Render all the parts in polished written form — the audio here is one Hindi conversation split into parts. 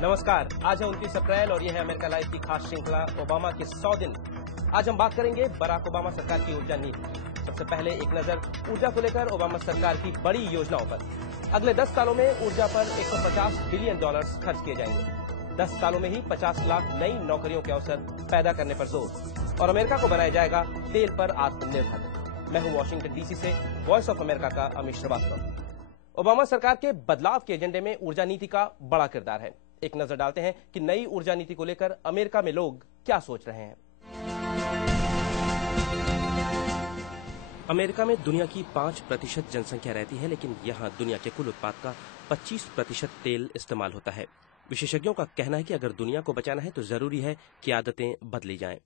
नमस्कार, आज है 29 अप्रैल और यह है अमेरिका लाइव की खास श्रृंखला ओबामा के 100 दिन। आज हम बात करेंगे बराक ओबामा सरकार की ऊर्जा नीति। सबसे पहले एक नजर ऊर्जा को लेकर ओबामा सरकार की बड़ी योजनाओं पर। अगले 10 सालों में ऊर्जा पर $150 बिलियन खर्च किए जाएंगे। 10 सालों में ही 50 लाख नई नौकरियों के अवसर पैदा करने पर जोर और अमेरिका को बनाया जाएगा तेल पर आत्मनिर्भर। मैं हूं वॉशिंगटन डीसी से वॉइस ऑफ अमेरिका का अमित श्रीवास्तव। ओबामा सरकार के बदलाव के एजेंडे में ऊर्जा नीति का बड़ा किरदार है। एक नजर डालते हैं कि नई ऊर्जा नीति को लेकर अमेरिका में लोग क्या सोच रहे हैं। अमेरिका में दुनिया की 5% जनसंख्या रहती है, लेकिन यहाँ दुनिया के कुल उत्पाद का 25% तेल इस्तेमाल होता है। विशेषज्ञों का कहना है कि अगर दुनिया को बचाना है तो जरूरी है कि आदतें बदली जाएं।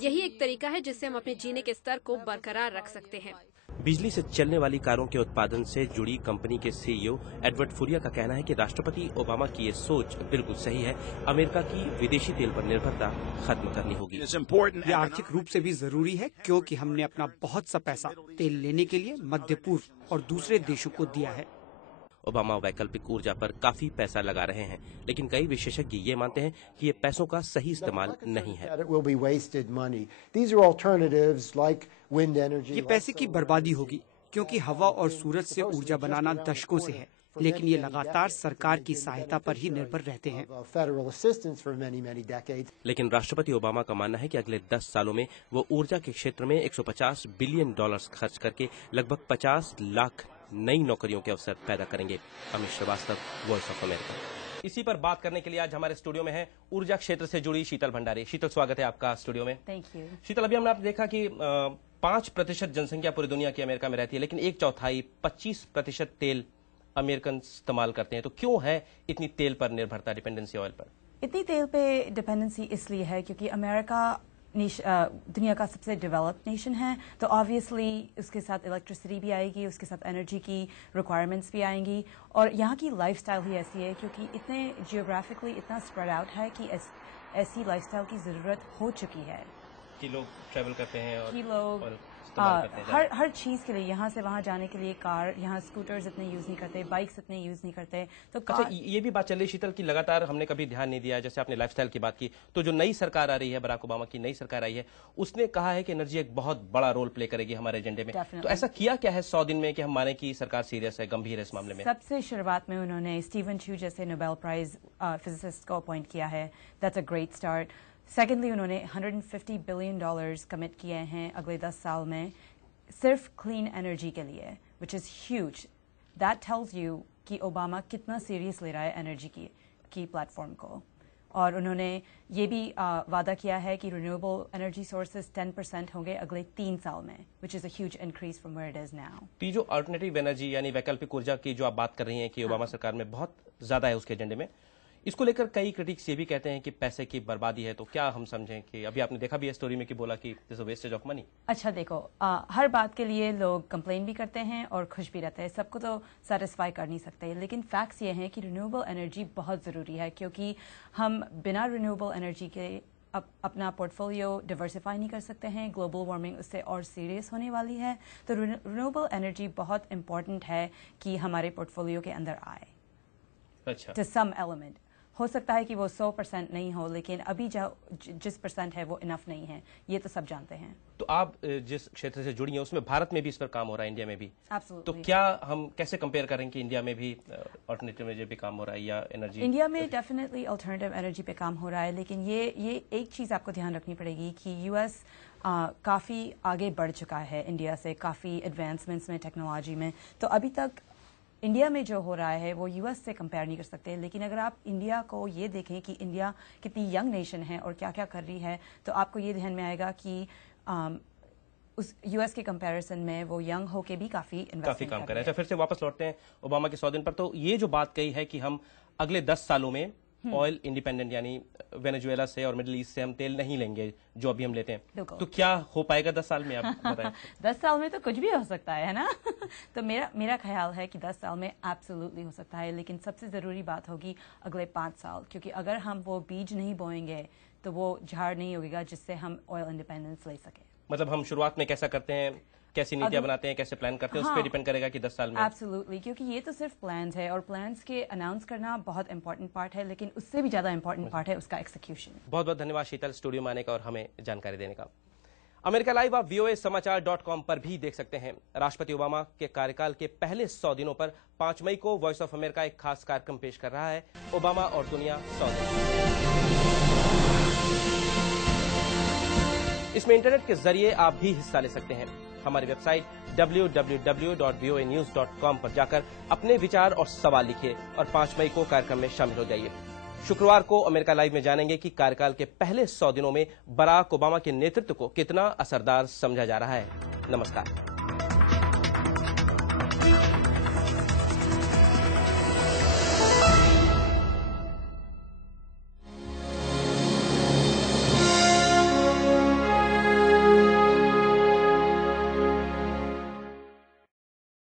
यही एक तरीका है जिससे हम अपने जीने के स्तर को बरकरार रख सकते हैं। बिजली से चलने वाली कारों के उत्पादन से जुड़ी कंपनी के सीईओ एडवर्ड फुरिया का कहना है कि राष्ट्रपति ओबामा की ये सोच बिल्कुल सही है। अमेरिका की विदेशी तेल पर निर्भरता खत्म करनी होगी। ये आर्थिक रूप से भी जरूरी है क्योंकि हमने अपना बहुत सा पैसा तेल लेने के लिए मध्य पूर्व और दूसरे देशों को दिया है। ओबामा वैकल्पिक ऊर्जा पर काफी पैसा लगा रहे हैं, लेकिन कई विशेषज्ञ ये मानते हैं कि ये पैसों का सही इस्तेमाल नहीं है। ये पैसे की बर्बादी होगी क्योंकि हवा और सूरज से ऊर्जा बनाना दशकों से है, लेकिन ये लगातार सरकार की सहायता पर ही निर्भर रहते हैं। लेकिन राष्ट्रपति ओबामा का मानना है कि अगले 10 सालों में वो ऊर्जा के क्षेत्र में $150 बिलियन खर्च करके लगभग 50 लाख नई नौकरियों के अवसर पैदा करेंगे। Amit Srivastava, voice of America. इसी पर बात करने के लिए आज हमारे स्टूडियो में है ऊर्जा क्षेत्र से जुड़ी शीतल भंडारी। शीतल, स्वागत है आपका स्टूडियो में। Thank you. शीतल, अभी हमने देखा कि 5% जनसंख्या पूरी दुनिया की अमेरिका में रहती है, लेकिन 1/4 25% तेल अमेरिकन इस्तेमाल करते हैं। तो क्यों है इतनी तेल पर निर्भरता, डिपेंडेंसी ऑयल पर? इतनी तेल पे डिपेंडेंसी इसलिए है क्योंकि अमेरिका दुनिया का सबसे डेवलप्ड नेशन है, तो ऑब्वियसली उसके साथ इलेक्ट्रिसिटी भी आएगी, उसके साथ एनर्जी की रिक्वायरमेंट्स भी आएंगी। और यहाँ की लाइफस्टाइल ही ऐसी है क्योंकि इतने जियोग्राफिकली इतना स्प्रेड आउट है कि ऐसी लाइफस्टाइल की ज़रूरत हो चुकी है कि लोग ट्रैवल करते हैं और कि लोग हर चीज़ के लिए यहाँ से वहाँ जाने के लिए कार, यहाँ स्कूटर्स इतने यूज़ नहीं करते, बाइक्स इतने यूज़ नहीं करते। तो अच्छा, ये भी बात चल रही शीतल की लगातार हमने कभी ध्यान नहीं दिया। जैसे आपने लाइफस्टाइल की बात की, तो जो नई सरकार आ रही है, बराक ओबामा की नई सरकार आई है, उसने कहा है कि एनर्जी एक बहुत बड़ा रोल प्ले करेगी हमारे एजेंडे में। तो ऐसा किया क्या है 100 दिन में कि हम माने कि सरकार सीरियस है, गंभीर है इस मामले में? सबसे शुरुआत में उन्होंने स्टीवन च्यू जैसे नोबेल प्राइज फिजिसिस्ट को अपॉइंट किया है। That's a great start. Secondly, उन्होंने $150 बिलियन कमिट किए हैं अगले 10 साल में सिर्फ क्लीन एनर्जी के लिए, which is huge. That tells you कि ओबामा कितना सीरियस ले रहा है एनर्जी की प्लेटफॉर्म को। और उन्होंने ये भी वादा किया है कि रिन्यूएबल एनर्जी सोर्सेज 10% होंगे अगले 3 साल में, which is a huge increase from where it is now. तो जो अल्टरनेटिव एनर्जी यानी वैकल्पिक ऊर्जा की जो आप बात कर रही हैं कि ओबामा सरकार में बहुत ज्यादा है उसके एजेंडे में, इसको लेकर कई क्रिटिक्स ये भी कहते हैं कि पैसे की बर्बादी है। तो क्या हम समझें कि अभी आपने देखा भी है स्टोरी में कि बोला कि this is wastage of money? अच्छा देखो, हर बात के लिए लोग कंप्लेन भी करते हैं और खुश भी रहते हैं, सबको तो सेटिस्फाई कर नहीं सकते। लेकिन फैक्ट्स ये हैं कि रिन्यूएबल एनर्जी बहुत ज़रूरी है क्योंकि हम बिना रिन्यूएबल एनर्जी के अपना पोर्टफोलियो डिवर्सिफाई नहीं कर सकते हैं। ग्लोबल वार्मिंग उससे और सीरियस होने वाली है, तो रिन्यूएबल एनर्जी बहुत इंपॉर्टेंट है कि हमारे पोर्टफोलियो के अंदर आए। अच्छा, टू सम एलिमेंट। हो सकता है कि वो 100% नहीं हो, लेकिन अभी जिस % है वो इनफ नहीं है, ये तो सब जानते हैं। तो आप जिस क्षेत्र से जुड़ी हैं उसमें भारत में भी इस पर काम हो रहा है, इंडिया में भी। Absolutely. तो क्या हम कैसे कंपेयर करें कि इंडिया में भी अल्टरनेटिव एनर्जी पे काम हो रहा है या एनर्जी? इंडिया में डेफिनेटली अल्टरनेटिव एनर्जी पे काम हो रहा है, लेकिन ये एक चीज़ आपको ध्यान रखनी पड़ेगी कि यूएस काफ़ी आगे बढ़ चुका है इंडिया से, काफ़ी एडवांसमेंट्स में, टेक्नोलॉजी में। तो अभी तक इंडिया में जो हो रहा है वो यूएस से कंपेयर नहीं कर सकते। लेकिन अगर आप इंडिया को ये देखें कि इंडिया कितनी यंग नेशन है और क्या क्या कर रही है, तो आपको ये ध्यान में आएगा कि उस यूएस के कंपैरिजन में वो यंग होके भी काफ़ी काम कर रहे हैं। अच्छा, फिर से वापस लौटते हैं ओबामा के 100 दिन पर। तो ये जो बात कही है कि हम अगले 10 सालों में ऑयल इंडिपेंडेंट यानी वेनेजुएला से और मिडिल ईस्ट से हम तेल नहीं लेंगे जो अभी हम लेते हैं, तो क्या हो पाएगा 10 साल में? आप बताएं। 10 साल में तो कुछ भी हो सकता है ना? तो मेरा ख्याल है कि 10 साल में एब्सोल्युटली हो सकता है, लेकिन सबसे ज़रूरी बात होगी अगले 5 साल, क्योंकि अगर हम वो बीज नहीं बोएंगे तो वो झाड़ नहीं उगेगा जिससे हम ऑयल इंडिपेंडेंस ले सकें। मतलब हम शुरुआत में कैसा करते हैं, कैसी नीतियां बनाते हैं, कैसे प्लान करते हैं, उस पर डिपेंड करेगा कि 10 साल में। एब्सोल्युटली, क्योंकि ये तो सिर्फ प्लान्स है और प्लान्स के अनाउंस करना बहुत इंपॉर्टेंट पार्ट है, लेकिन उससे भी ज्यादा इंपॉर्टेंट पार्ट है उसका एक्सिक्यूशन। बहुत बहुत धन्यवाद शीतल, स्टूडियो में आने का और हमें जानकारी देने का। अमेरिका लाइव आप voasamachaar.com पर भी देख सकते हैं। राष्ट्रपति ओबामा के कार्यकाल के पहले 100 दिनों पर 5 मई को वॉइस ऑफ अमेरिका एक खास कार्यक्रम पेश कर रहा है, ओबामा और दुनिया 100 दिन। इसमें इंटरनेट के जरिए आप भी हिस्सा ले सकते हैं। हमारी वेबसाइट www.voanews.com पर जाकर अपने विचार और सवाल लिखिए और 5 मई को कार्यक्रम में शामिल हो जाइए। शुक्रवार को अमेरिका लाइव में जानेंगे कि कार्यकाल के पहले 100 दिनों में बराक ओबामा के नेतृत्व को कितना असरदार समझा जा रहा है। नमस्कार।